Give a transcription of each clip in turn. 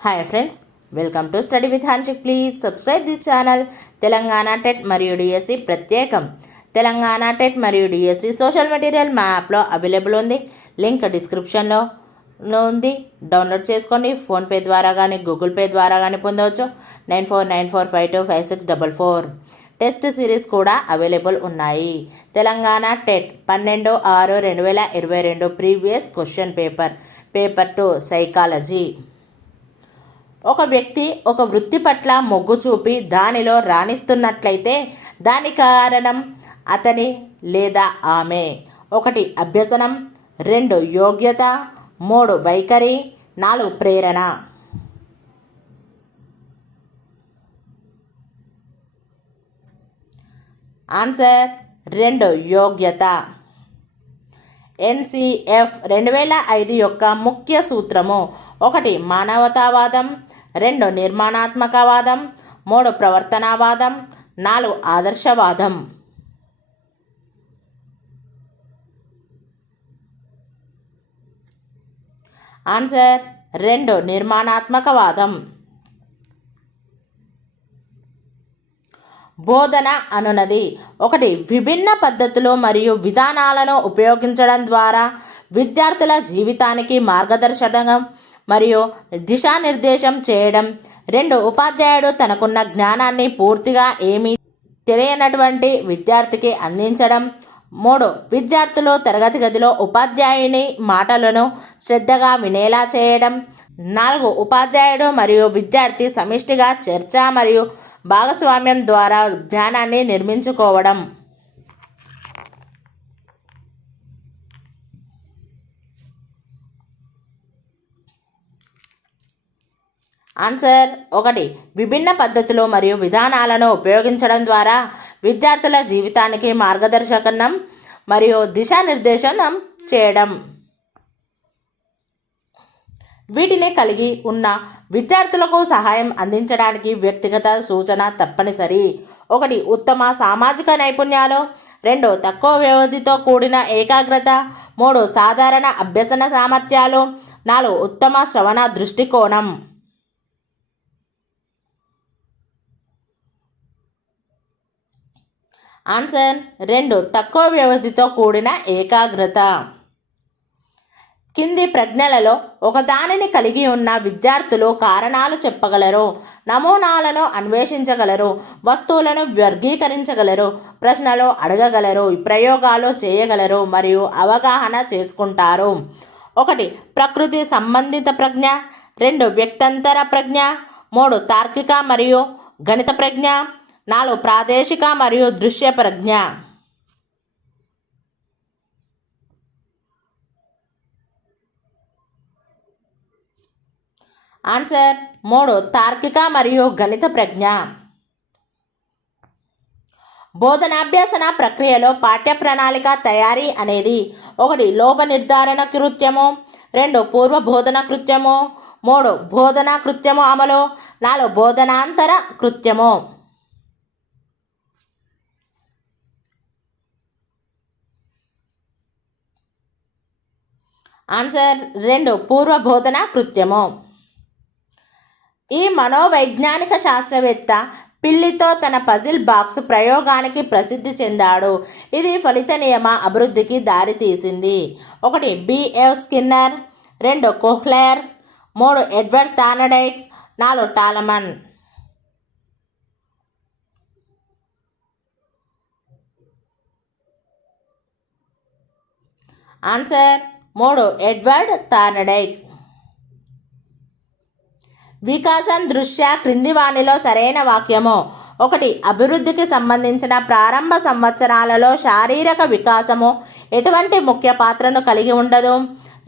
Hi friends, welcome to study with Hanshik. Please subscribe this channel. Telangana TET మరియు DSC ప్రత్యేకం. Telangana TET మరియు DSC social material మా యాప్లో available ఉంది. లింక్ డిస్క్రిప్షన్లో ఉంది. డౌన్లోడ్ చేసుకోండి. ఫోన్పే ద్వారా కానీ గూగుల్ పే ద్వారా కానీ పొందవచ్చు. 9494525644. టెస్ట్ సిరీస్ కూడా అవైలబుల్ ఉన్నాయి. Telangana TET 12/6/2022 previous question paper 2 psychology. ఒక వ్యక్తి ఒక వృత్తి పట్ల మొగ్గు చూపి దానిలో రాణిస్తున్నట్లయితే దాని కారణం అతని లేదా ఆమె 1 అభ్యసనం, 2 యోగ్యత, 3 వైఖరి, 4 ప్రేరణ. ఆన్సర్ 2 యోగ్యత. NCF 2005 యొక్క ముఖ్య సూత్రము 1 మానవతావాదం, 2 నిర్మాణాత్మకవాదం, 3 ప్రవర్తనవాదం, 4 ఆదర్శవాదం. ఆన్సర్ 2 నిర్మాణాత్మకవాదం. బోధన అనునది 1 విభిన్న పద్ధతులు మరియు విధానాలను ఉపయోగించడం ద్వారా విద్యార్థుల జీవితానికి మార్గదర్శకం మరియు దిశానిర్దేశం చేయడం. 2 ఉపాధ్యాయుడు తనకున్న జ్ఞానాన్ని పూర్తిగా ఏమీ తెలియనటువంటి విద్యార్థికి అందించడం. 3 విద్యార్థులు తరగతి గదిలో ఉపాధ్యాయుని మాటలను శ్రద్ధగా వినేలా చేయడం. 4 ఉపాధ్యాయుడు మరియు విద్యార్థి సమిష్టిగా చర్చ మరియు భాగస్వామ్యం ద్వారా జ్ఞానాన్ని నిర్మించుకోవడం. ఆన్సర్ 1 విభిన్న పద్ధతులు మరియు విధానాలను ఉపయోగించడం ద్వారా విద్యార్థుల జీవితానికి మార్గదర్శకం మరియు దిశానిర్దేశనం చేయడం. వీటిని కలిగి ఉన్న విద్యార్థులకు సహాయం అందించడానికి వ్యక్తిగత సూచన తప్పనిసరి. 1 ఉత్తమ సామాజిక నైపుణ్యాలు, 2 తక్కువ వ్యవధితో కూడిన ఏకాగ్రత, 3 సాధారణ అభ్యసన సామర్థ్యాలు, 4 ఉత్తమ శ్రవణ దృష్టికోణం. ఆన్సర్ 2 తక్కువ వ్యవధితో కూడిన ఏకాగ్రత. కింది ప్రజ్ఞలలో ఒకదానిని కలిగి ఉన్న విద్యార్థులు కారణాలు చెప్పగలరు, నమూనాలను అన్వేషించగలరు, వస్తువులను వర్గీకరించగలరు, ప్రశ్నలు అడగగలరు, ప్రయోగాలు చేయగలరు మరియు అవగాహన చేసుకుంటారు. 1 ప్రకృతి సంబంధిత ప్రజ్ఞ, 2 వ్యక్తంతర ప్రజ్ఞ, 3 తార్కిక మరియు గణిత ప్రజ్ఞ, 4 ప్రాదేశిక మరియు దృశ్య ప్రజ్ఞ. ఆన్సర్ 3 తార్కిక మరియు గణిత ప్రజ్ఞ. బోధనాభ్యసన ప్రక్రియలో పాఠ్య ప్రణాళిక తయారీ అనేది 1 లోప నిర్ధారణ కృత్యము, 2 పూర్వ బోధన కృత్యము, 3 బోధనా కృత్యము అమలు, 4 బోధనాంతర కృత్యము. ఆన్సర్ 2 పూర్వ బోధన కృత్యము. ఈ మనోవైజ్ఞానిక శాస్త్రవేత్త పిల్లితో తన పజిల్ బాక్స్ ప్రయోగానికి ప్రసిద్ధి చెందాడు. ఇది ఫలిత నియమ అభివృద్ధికి దారితీసింది. 1 B.F. Skinner, 2 Kohler, 3 Edward Thorndike, 4 Tolman. Answer 3 Edward Thorndike. వికాసం దృష్ట్యా క్రింది వానిలో సరైన వాక్యము. 1 అభివృద్ధికి సంబంధించిన ప్రారంభ సంవత్సరాలలో శారీరక వికాసము ఎటువంటి ముఖ్య పాత్రను కలిగి ఉండదు.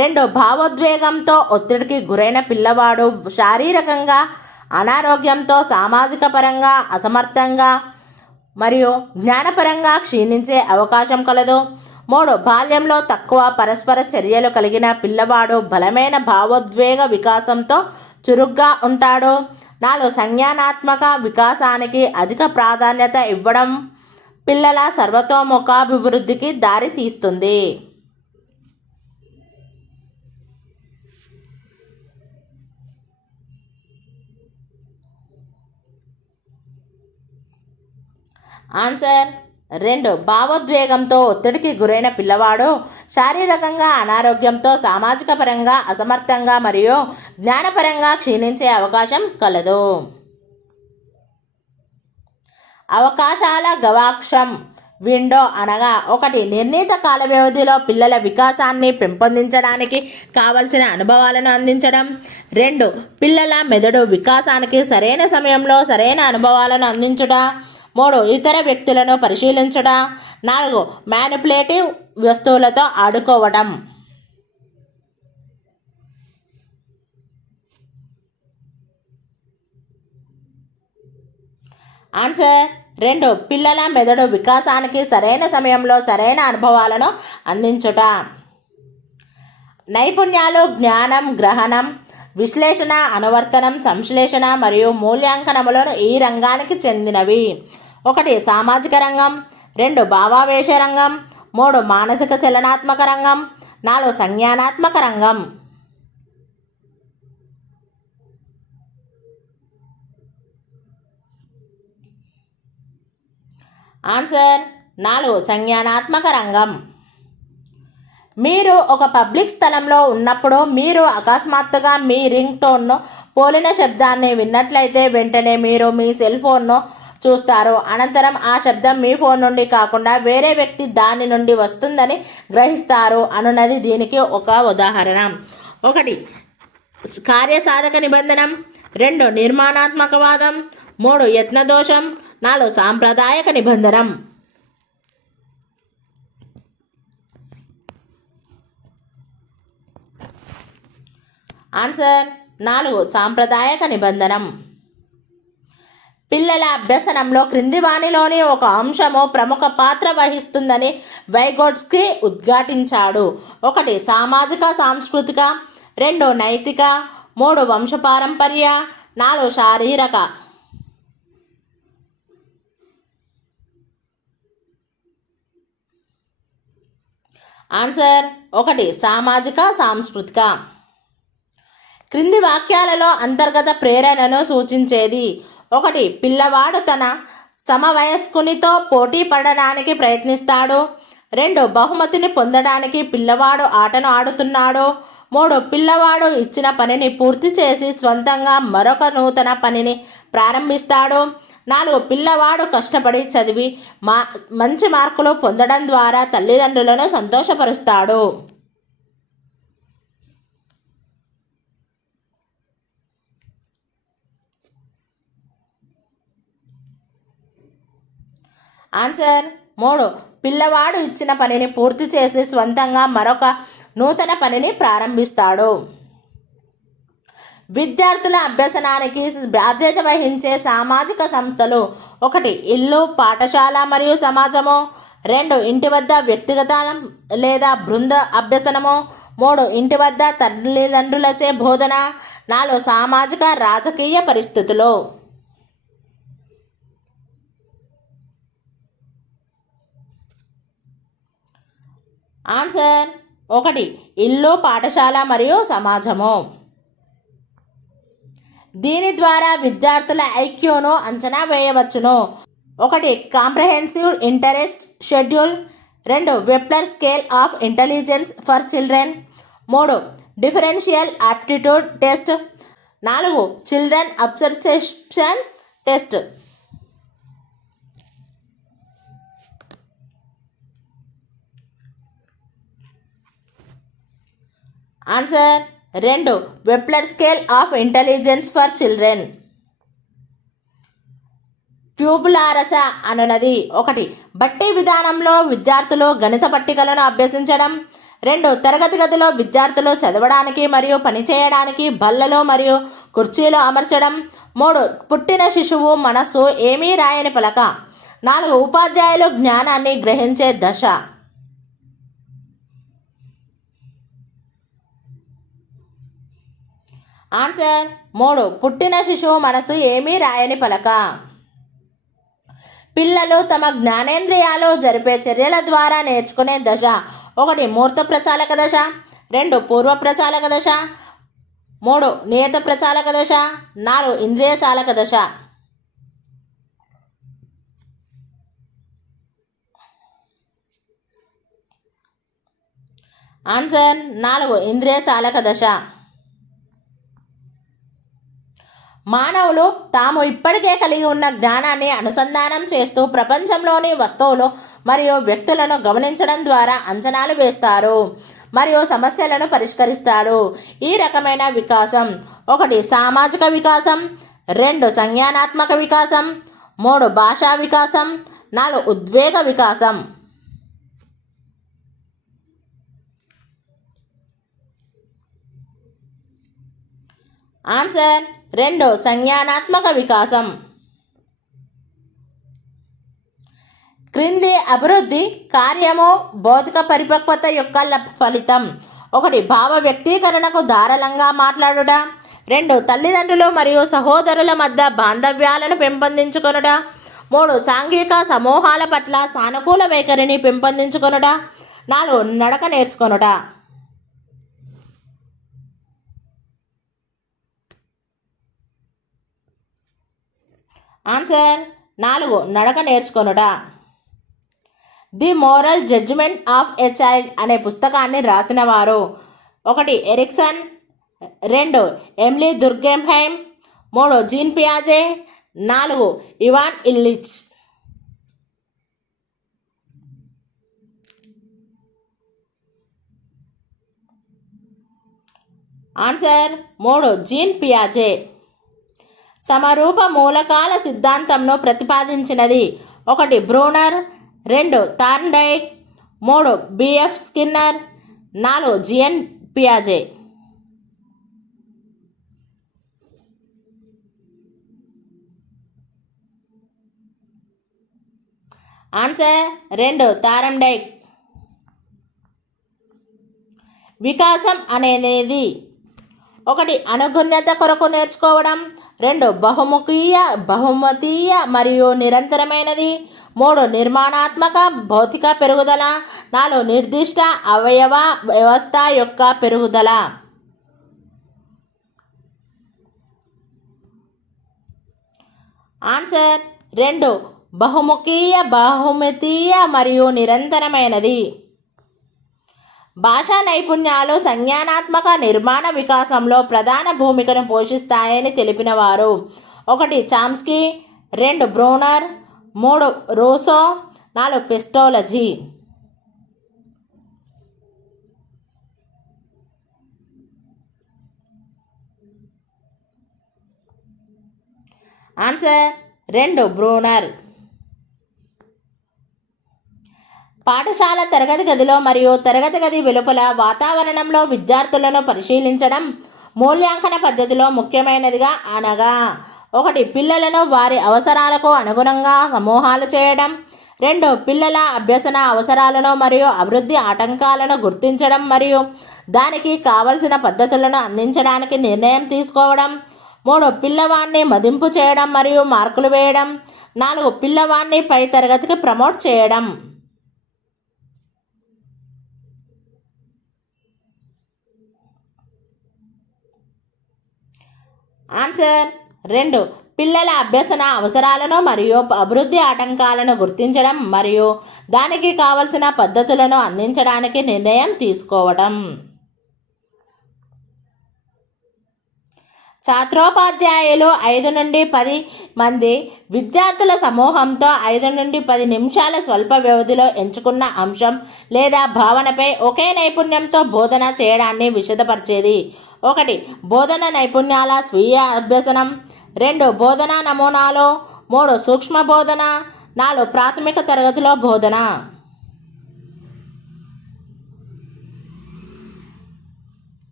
2 భావోద్వేగంతో ఒత్తిడికి గురైన పిల్లవాడు శారీరకంగా అనారోగ్యంతో సామాజిక పరంగా అసమర్థంగా మరియు జ్ఞానపరంగా క్షీణించే అవకాశం కలదు. 3 బాల్యంలో తక్కువ పరస్పర చర్యలు కలిగిన పిల్లవాడు బలమైన భావోద్వేగ వికాసంతో చురుగ్గా ఉంటాడు. 4 సంజ్ఞానాత్మక వికాసానికి అధిక ప్రాధాన్యత ఇవ్వడం పిల్లల సర్వతోముఖాభివృద్ధికి దారితీస్తుంది. ఆన్సర్ 2 భావోద్వేగంతో ఒత్తిడికి గురైన పిల్లవాడు శారీరకంగా అనారోగ్యంతో సామాజిక పరంగా అసమర్థంగా మరియు జ్ఞానపరంగా క్షీణించే అవకాశం కలదు. అవకాశాల గవాక్షం విండో అనగా 1 నిర్ణీత కాల వ్యవధిలో పిల్లల వికాసాన్ని పెంపొందించడానికి కావలసిన అనుభవాలను అందించడం. 2 పిల్లల మెదడు వికాసానికి సరైన సమయంలో సరైన అనుభవాలను అందించుట. 3 ఇతర వ్యక్తులను పరిశీలించుట. 4 మ్యానిపులేటివ్ వస్తువులతో ఆడుకోవడం. ఆన్సర్ 2 పిల్లల మెదడు వికాసానికి సరైన సమయంలో సరైన అనుభవాలను అందించుట. నైపుణ్యాలు జ్ఞానం, గ్రహణం, విశ్లేషణ, అనువర్తనం, సంశ్లేషణ మరియు మూల్యాంకనములను ఈ రంగానికి చెందినవి. 1 సామాజిక రంగం, 2 భావావేశ రంగం, 3 మానసిక చలనాత్మక రంగం, 4 సంజ్ఞానాత్మక రంగం. ఆన్సర్ 4 సంజ్ఞానాత్మక రంగం. మీరు ఒక పబ్లిక్ స్థలంలో ఉన్నప్పుడు మీరు అకస్మాత్తుగా మీ రింగ్ టోన్ను పోలిన శబ్దాన్ని విన్నట్లయితే వెంటనే మీరు మీ సెల్ ఫోన్ను చూస్తారు. అనంతరం ఆ శబ్దం మీ ఫోన్ నుండి కాకుండా వేరే వ్యక్తి దాని నుండి వస్తుందని గ్రహిస్తారు అనున్నది దీనికి ఒక ఉదాహరణ. 1 కార్యసాధక నిబంధనం, 2 నిర్మాణాత్మకవాదం, 3 యత్నదోషం, 4 సాంప్రదాయక నిబంధనం. ఆన్సర్ 4 సాంప్రదాయక నిబంధనం. పిల్లల అభ్యసనంలో క్రింది వాణిలోని ఒక అంశము ప్రముఖ పాత్ర వహిస్తుందని వైగోట్స్కీ ఉద్ఘాటించాడు. 1 సామాజిక సాంస్కృతిక, 2 నైతిక, 3 వంశపారంపర్య, 4 శారీరక. ఆన్సర్ 1 సామాజిక సాంస్కృతిక. క్రింది వాక్యాలలో అంతర్గత ప్రేరణను సూచించేది. 1 పిల్లవాడు తన సమవయస్కునితో పోటీ పడడానికి ప్రయత్నిస్తాడు. 2 బహుమతిని పొందడానికి పిల్లవాడు ఆటను ఆడుతున్నాడు. 3 పిల్లవాడు ఇచ్చిన పనిని పూర్తి చేసి స్వంతంగా మరొక నూతన పనిని ప్రారంభిస్తాడు. 4 పిల్లవాడు కష్టపడి చదివి మంచి మార్కులు పొందడం ద్వారా తల్లిదండ్రులను సంతోషపరుస్తాడు. ఆన్సర్ 3 పిల్లవాడు ఇచ్చిన పనిని పూర్తి చేసి స్వంతంగా మరొక నూతన పనిని ప్రారంభిస్తాడు. విద్యార్థుల అభ్యసనానికి బాధ్యత వహించే సామాజిక సంస్థలు. 1 ఇల్లు, పాఠశాల మరియు సమాజము. 2 ఇంటి వద్ద వ్యక్తిగత లేదా బృంద అభ్యసనము. 3 ఇంటి వద్ద తల్లిదండ్రులచే బోధన. 4 సామాజిక రాజకీయ పరిస్థితులు. ఆన్సర్ 1 ఇల్లు, పాఠశాల మరియు సమాజము. దీని ద్వారా విద్యార్థుల ఐక్యూను అంచనా వేయవచ్చును. 1 comprehensive interest schedule, 2 Wechsler scale of intelligence for children, 3 differential aptitude test, 4 children observation test. Answer 2 Wechsler scale of intelligence for children. ట్యూబులారస అనునది 1 బట్టి విధానంలో విద్యార్థులు గణిత పట్టికలను అభ్యసించడం. 2 తరగతి గదిలో విద్యార్థులు చదవడానికి మరియు పనిచేయడానికి బల్లలు మరియు కుర్చీలు అమర్చడం. 3 పుట్టిన శిశువు మనస్సు ఏమీ రాయని పలక. 4 ఉపాధ్యాయులు జ్ఞానాన్ని గ్రహించే దశ. ఆన్సర్ 3 పుట్టిన శిశువు మనసు ఏమీ రాయని పలక. పిల్లలు తమ జ్ఞానేంద్రియాలు జరిపే చర్యల ద్వారా నేర్చుకునే దశ. 1 మూర్త ప్రచాలక దశ, 2 పూర్వ ప్రచాలక దశ, 3 నియత ప్రచాలక దశ, 4 ఇంద్రియ చాలక దశ. ఆన్సర్ 4 ఇంద్రియ చాలక దశ. మానవులు తాము ఇప్పటికే కలిగి ఉన్న జ్ఞానాన్ని అనుసంధానం చేస్తూ ప్రపంచంలోని వస్తువులు మరియు వ్యక్తులను గమనించడం ద్వారా అంచనాలు వేస్తారు మరియు సమస్యలను పరిష్కరిస్తారు. ఈ రకమైన వికాసం 1 సామాజిక వికాసం, 2 సంజ్ఞానాత్మక వికాసం, 3 భాషా వికాసం, 4 ఉద్వేగ వికాసం. ఆన్సర్ 2 సంజ్ఞానాత్మక వికాసం. క్రింది అభివృద్ధి కార్యము భౌతిక పరిపక్వత యొక్క ఫలితం. 1 భావ వ్యక్తీకరణకు ధారాళంగా మాట్లాడుట, 2 తల్లిదండ్రులు మరియు సహోదరుల మధ్య బాంధవ్యాలను పెంపొందించుకొనుట, 3 సాంఘిక సమూహాల పట్ల సానుకూల వైఖరిని పెంపొందించుకొనుట, 4 నడక నేర్చుకొనుట. ఆన్సర్ 4 నడక నేర్చుకొనుట. The moral judgement of a child అనే పుస్తకాన్ని రాసిన వారు 1 ఎరిక్సన్, 2 ఎమిలీ దుర్గెంహైమ్, 3 జీన్ పియాజే, 4 ఇవాన్ ఇల్లిచ్. ఆన్సర్ 3 జీన్ పియాజే. సమరూప మూలకాల సిద్ధాంతంను ప్రతిపాదించినది 1 Bruner, 2 Thorndike, 3 B F Skinner, 4 Jean పియాజే. Answer 2 Thorndike. వికాసం అనేది 1 అనుగుణ్యత కొరకు నేర్చుకోవడం, 2 బహుమతీయ మరియు నిరంతరమైనది, 3 నిర్మాణాత్మక భౌతిక పెరుగుదల, 4 నిర్దిష్ట అవయవ వ్యవస్థ యొక్క పెరుగుదల. ఆన్సర్ 2 బహుమతీయ మరియు నిరంతరమైనది. భాషా నైపుణ్యాలు సంజ్ఞానాత్మక నిర్మాణ వికాసంలో ప్రధాన భూమికను పోషిస్తాయని తెలిపినవారు 1 Chomsky, 2 Bruner, 3 Rousseau, 4 Pestalozzi. Answer 2 Bruner. పాఠశాల తరగతి గదిలో మరియు తరగతి గది వెలుపల వాతావరణంలో విద్యార్థులను పరిశీలించడం మూల్యాంకన పద్ధతిలో ముఖ్యమైనదిగా అనగా 1 పిల్లలను వారి అవసరాలకు అనుగుణంగా సమూహాలు చేయడం, 2 పిల్లల అభ్యసన అవసరాలను మరియు అభివృద్ధి ఆటంకాలను గుర్తించడం మరియు దానికి కావలసిన పద్ధతులను అందించడానికి నిర్ణయం తీసుకోవడం, 3 పిల్లవాడిని మదింపు చేయడం మరియు మార్కులు వేయడం, 4 పిల్లవాడిని పై తరగతికి ప్రమోట్ చేయడం. ఆన్సర్ 2 పిల్లల అభ్యసన అవసరాలను మరియు అభివృద్ధి ఆటంకాలను గుర్తించడం మరియు దానికి కావలసిన పద్ధతులను అందించడానికి నిర్ణయం తీసుకోవడం. ఛాత్రోపాధ్యాయులు 5 నుండి 10 మంది విద్యార్థుల సమూహంతో 5 నుండి 10 నిమిషాల స్వల్ప వ్యవధిలో ఎంచుకున్న అంశం లేదా భావనపై ఒకే నైపుణ్యంతో బోధన చేయడాన్ని విశదపరిచేది. 1 బోధన నైపుణ్యాల స్వీయ అభ్యసనం, 2 బోధనా నమూనాలు, 3 సూక్ష్మ బోధన, 4 ప్రాథమిక తరగతిలో బోధన.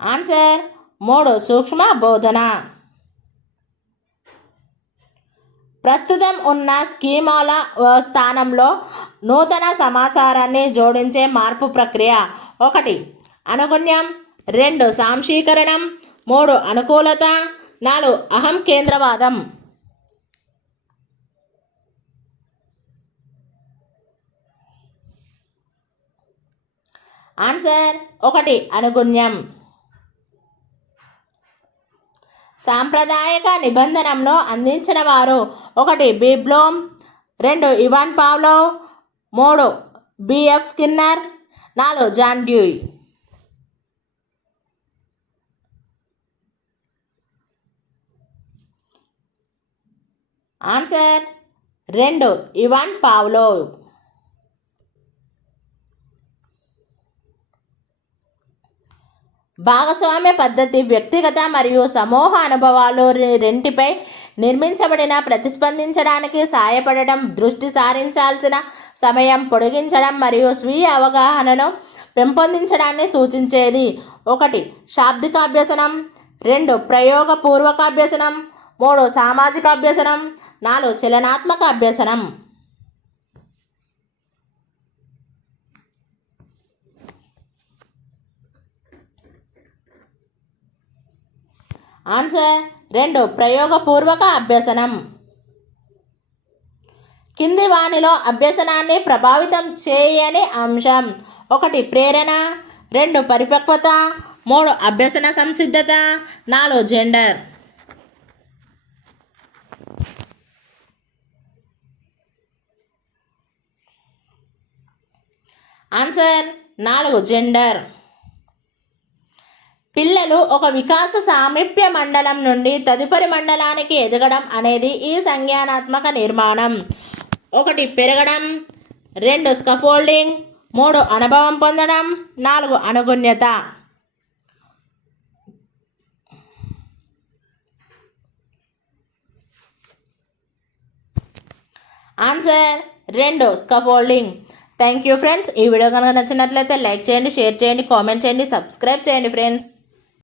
ఆన్సర్ 3 సూక్ష్మ బోధన. ప్రస్తుతం ఉన్న స్కీమాల స్థానంలో నూతన సమాచారాన్ని జోడించే మార్పు ప్రక్రియ 1 అనుగుణ్యం, 2 సాంశీకరణం, 3 అనుకూలత, 4 అహం కేంద్రవాదం. ఆన్సర్ 1 అనుగుణ్యం. సాంప్రదాయక నిబంధనను అందించిన వారు 1 B Bloom, 2 Ivan Pavlov, 3 B F Skinner, 4 John Dewey. Answer 2 Ivan Pavlov. భాగస్వామ్య పద్ధతి వ్యక్తిగత మరియు సమూహ అనుభవాలు రెంటిపై నిర్మించబడిన ప్రతిస్పందించడానికి సహాయపడటం, దృష్టి సారించాల్సిన సమయం పొడిగించడం మరియు స్వీయ అవగాహనను పెంపొందించడాన్ని సూచించేది. 1 శాబ్దిక అభ్యసనం, 2 ప్రయోగపూర్వక అభ్యసనం, 3 సామాజిక అభ్యసనం, 4 చలనాత్మక అభ్యసనం. ఆన్సర్ 2 ప్రయోగపూర్వక అభ్యసనం. కింది వానిలో అభ్యసనాన్ని ప్రభావితం చేయని అంశం: 1 ప్రేరణ, 2 పరిపక్వత, 3 అభ్యసన సంసిద్ధత, 4 జెండర్. Answer 4 gender. పిల్లలు ఒక వికాస సామీప్య మండలం నుండి తదుపరి మండలానికి ఎదగడం అనేది ఈ సంజ్ఞానాత్మక నిర్మాణం. 1 పెరగడం, 2 స్కఫోల్డింగ్, 3 అనుభవం పొందడం, 4 అనుగుణ్యత. Answer 2 scaffolding. Thank you friends. ఈ వీడియో కనుక నచ్చినట్లయితే లైక్ చేయండి, షేర్ చేయండి, కామెంట్ చేయండి, సబ్స్క్రైబ్ చేయండి ఫ్రెండ్స్.